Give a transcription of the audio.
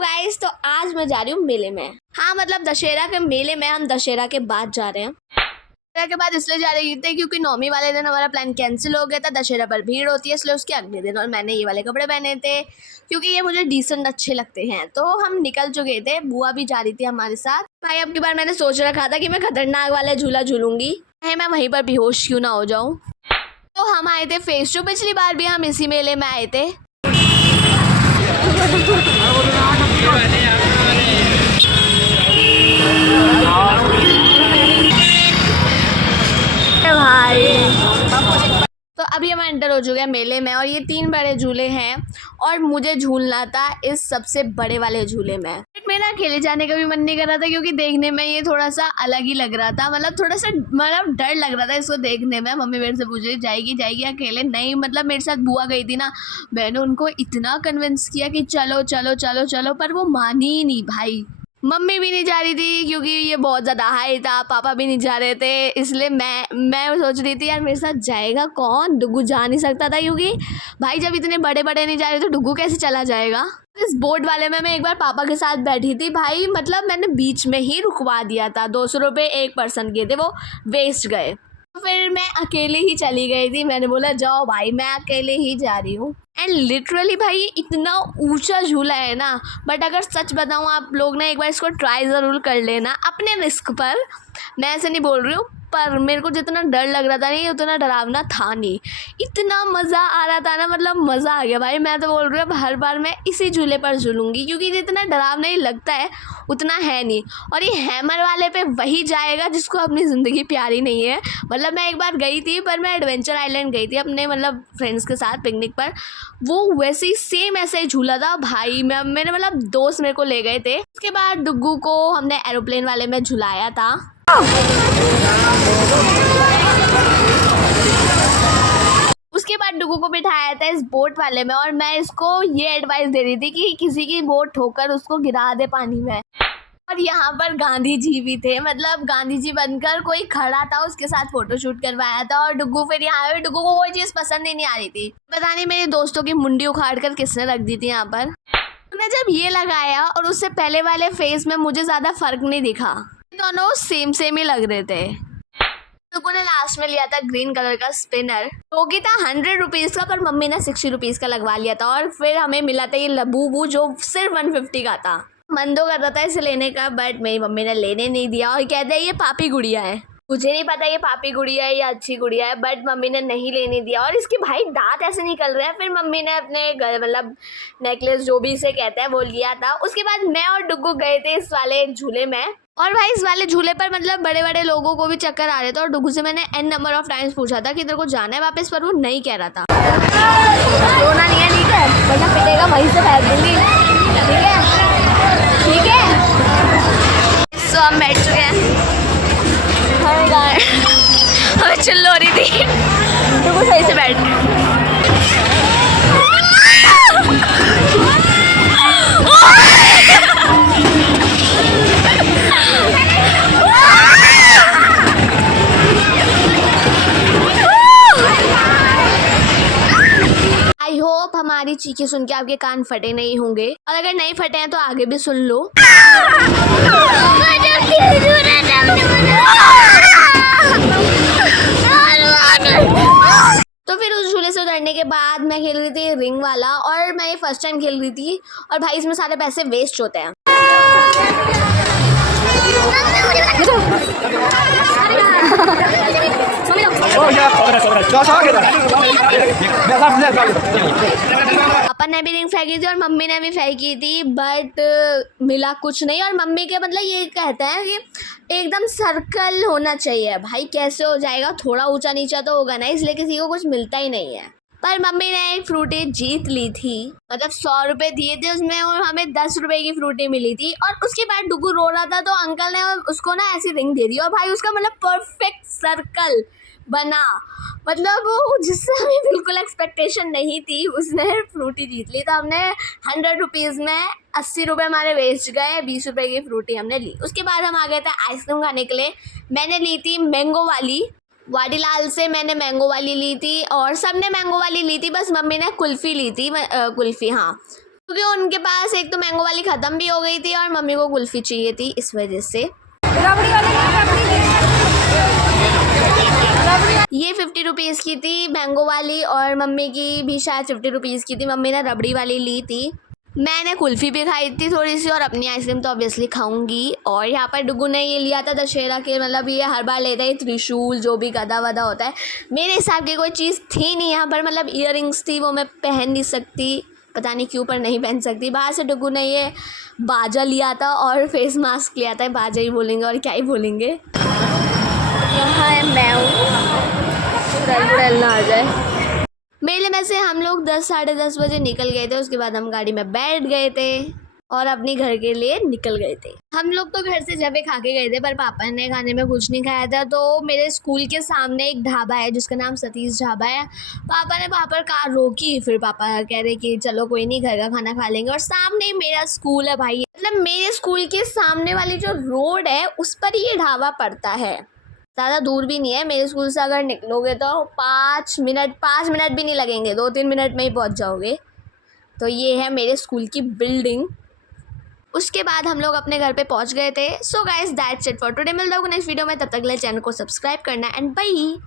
Guys, तो आज मैं जा रही हूँ मेले में। हाँ मतलब दशहरा के मेले में। हम दशहरा के बाद जा रहे हैं। दशहरा के बाद इसलिए जा रही थी क्योंकि नौमी वाले दिन हमारा प्लान कैंसिल हो गया था। दशहरा पर भीड़ होती है इसलिए उसके अगले दिन। और मैंने ये वाले कपड़े पहने थे क्योंकि ये मुझे डिसेंट अच्छे लगते हैं। तो हम निकल चुके थे, बुआ भी जा रही थी हमारे साथ। भाई अब की बार मैंने सोच रखा था कि मैं खतरनाक वाला झूला झूलूंगी, मैं वहीं पर बेहोश क्यों ना हो जाऊँ। तो हम आए थे फेस शो। पिछली बार भी हम इसी मेले में आए थे। भाई तो अभी हम एंटर हो चुके हैं मेले में और ये 3 बड़े झूले हैं और मुझे झूलना था इस सबसे बड़े वाले झूले में। बट मेरा अकेले जाने का भी मन नहीं कर रहा था क्योंकि देखने में ये थोड़ा सा अलग ही लग रहा था। मतलब थोड़ा सा डर लग रहा था इसको देखने में। मम्मी मेरे से पूछ रही जाएगी अकेले? नहीं, मतलब मेरे साथ बुआ गई थी ना, मैंने उनको इतना कन्विंस किया कि चलो चलो चलो चलो, पर वो मानी ही नहीं भाई। मम्मी भी नहीं जा रही थी क्योंकि ये बहुत ज़्यादा हाई था। पापा भी नहीं जा रहे थे, इसलिए मैं सोच रही थी यार मेरे साथ जाएगा कौन। डुगू जा नहीं सकता था क्योंकि भाई जब इतने बड़े बड़े नहीं जा रहे तो डुगू कैसे चला जाएगा। इस बोट वाले में मैं एक बार पापा के साथ बैठी थी भाई, मतलब मैंने बीच में ही रुकवा दिया था। 200 रुपये एक पर्सन के थे, वो वेस्ट गए। तो फिर मैं अकेले ही चली गई थी। मैंने बोला जाओ भाई, मैं अकेले ही जा रही हूँ। एंड लिटरली भाई इतना ऊंचा झूला है ना। बट अगर सच बताऊँ, आप लोग ना एक बार इसको ट्राई ज़रूर कर लेना अपने रिस्क पर। मैं ऐसे नहीं बोल रही हूँ, पर मेरे को जितना डर लग रहा था नहीं उतना डरावना था नहीं। इतना मज़ा आ रहा था ना, मतलब मज़ा आ गया भाई। मैं तो बोल रही हूँ हर बार मैं इसी झूले पर झूलूंगी क्योंकि जितना डरावना ही लगता है उतना है नहीं। और ये हैमर वाले पे वही जाएगा जिसको अपनी ज़िंदगी प्यारी नहीं है। मतलब मैं एक बार गई थी, पर मैं एडवेंचर आइलैंड गई थी अपने मतलब फ्रेंड्स के साथ पिकनिक पर। वो वैसे ही सेम ऐसा ही झूला था भाई। मैंने मतलब दोस्त मेरे को ले गए थे। उसके बाद डुग्गू को हमने एरोप्लेन वाले में झुलाया था। उसके बाद डुगू को बिठाया था इस बोट वाले में और मैं इसको ये एडवाइस दे रही थी कि किसी की बोट ठोकर उसको गिरा दे पानी में। और यहाँ पर गांधी जी भी थे, मतलब गांधी जी बनकर कोई खड़ा था, उसके साथ फोटोशूट करवाया था। और डुगू फिर यहाँ पे, डुगू को कोई चीज़ पसंद ही नहीं आ रही थी। पता नहीं मेरे दोस्तों की मुंडी उखाड़ कर किसने रख दी थी यहाँ पर। मैंने जब ये लगाया और उससे पहले वाले फेस में मुझे ज़्यादा फर्क नहीं दिखा, दोनों सेम ही लग रहे थे। डुगू ने लास्ट में लिया था ग्रीन कलर का स्पिनर, जो कि था 100 रुपीज़ का, पर मम्मी ने 60 रुपीज़ का लगवा लिया था। और फिर हमें मिला था ये लबूबू जो सिर्फ 150 का था। मन तो कर रहा था इसे लेने का, बट मेरी मम्मी ने लेने नहीं दिया और कहते हैं ये पापी गुड़िया है। मुझे नहीं पता ये पापी गुड़िया है या अच्छी गुड़िया है, बट मम्मी ने नहीं लेने दिया। और इसके भाई दांत ऐसे निकल रहे हैं। फिर मम्मी ने अपने मतलब नेकलेस जो भी इसे कहते हैं वो लिया था। उसके बाद मैं और डुगू गए थे इस वाले झूले में। और भाई इस वाले झूले पर मतलब बड़े बड़े लोगों को भी चक्कर आ रहे थे। और डुगू से मैंने n नंबर ऑफ टाइम्स पूछा था कि तेरे को जाना है वापस, पर वो नहीं कह रहा था। रोना नहीं है, ठीक है, वरना पिटेगा वहीं से फेंक दूंगी, ठीक है ठीक है। सो हम बैठ चुके हैं। हमें चिल्ल हो रही थी। डुगू सही से बैठ। आई होप हमारी चीखें सुन के आपके कान फटे नहीं होंगे, और अगर नहीं फटे हैं तो आगे भी सुन लो। तो फिर उस झूले से उतरने के बाद मैं खेल रही थी रिंग वाला, और मैं ये फर्स्ट टाइम खेल रही थी। और भाई इसमें सारे पैसे वेस्ट होते हैं। पापा ने भी रिंग फेंकी थी और मम्मी ने भी फेंकी थी, बट मिला कुछ नहीं। और मम्मी के मतलब ये कहते हैं कि एकदम सर्कल होना चाहिए। भाई कैसे हो जाएगा, थोड़ा ऊंचा नीचा तो होगा ना, इसलिए किसी को कुछ मिलता ही नहीं है। पर मम्मी ने एक फ्रूटी जीत ली थी, मतलब 100 रुपये दिए थे उसमें और हमें 10 रुपये की फ्रूटी मिली थी। और उसके बाद डुगू रो रहा था तो अंकल ने उसको ना ऐसी रिंग दे दी और भाई उसका मतलब परफेक्ट सर्कल बना। मतलब वो जिससे हमें बिल्कुल एक्सपेक्टेशन नहीं थी, उसने फ्रूटी जीत ली। तो हमने 100 रुपीज़ में 80 रुपये हमारे वेस्ट गए। 20 रुपये की फ्रूटी हमने ली। उसके बाद हम आ गए थे आइसक्रीम खाने के लिए। मैंने ली थी मैंगो वाली, वाडीलाल से मैंने मैंगो वाली ली थी और सब ने मैंगो वाली ली थी, बस मम्मी ने कुल्फ़ी ली थी। कुल्फ़ी, हाँ क्योंकि उनके पास एक तो मैंगो वाली ख़त्म भी हो गई थी और मम्मी को कुल्फ़ी चाहिए थी, इस वजह से। ये 50 रुपीज़ की थी मैंगो वाली और मम्मी की भी शायद 50 रुपीज़ की थी। मम्मी ने रबड़ी वाली ली थी। मैंने कुल्फ़ी भी खाई थी थोड़ी सी और अपनी आइसक्रीम तो ऑब्वियसली खाऊंगी। और यहाँ पर डुगू ने ये लिया था दशहरा के, मतलब ये हर बार लेता है त्रिशूल, जो भी गदा वदा होता है। मेरे हिसाब की कोई चीज़ थी नहीं यहाँ पर, मतलब ईयरिंग्स थी, वो मैं पहन नहीं सकती, पता नहीं क्यों पर नहीं पहन सकती। बाहर से डुगू ने ये बाजा लिया था और फेस मास्क लिया था, बाजा ही बोलेंगे और क्या ही बोलेंगे। यहाँ है मैं ना आ जाए। मेले में से हम लोग 10 साढ़े 10 बजे निकल गए थे। उसके बाद हम गाड़ी में बैठ गए थे और अपनी घर के लिए निकल गए थे। हम लोग तो घर से जबे खा के गए थे, पर पापा ने खाने में कुछ नहीं खाया था। तो मेरे स्कूल के सामने एक ढाबा है जिसका नाम सतीश ढाबा है। पापा ने वहाँ पर कार रोकी, फिर पापा कह रहे कि चलो कोई नहीं, घर का खाना खा लेंगे। और सामने ही मेरा स्कूल है भाई, मतलब मेरे स्कूल के सामने वाली जो रोड है उस पर ही ये ढाबा पड़ता है। ज़्यादा दूर भी नहीं है, मेरे स्कूल से अगर निकलोगे तो 5 मिनट भी नहीं लगेंगे, 2-3 मिनट में ही पहुंच जाओगे। तो ये है मेरे स्कूल की बिल्डिंग। उसके बाद हम लोग अपने घर पे पहुंच गए थे। So guys that's it for today. मिलता हूँ नेक्स्ट वीडियो में, तब तक के लिए चैनल को सब्सक्राइब करना एंड बाय।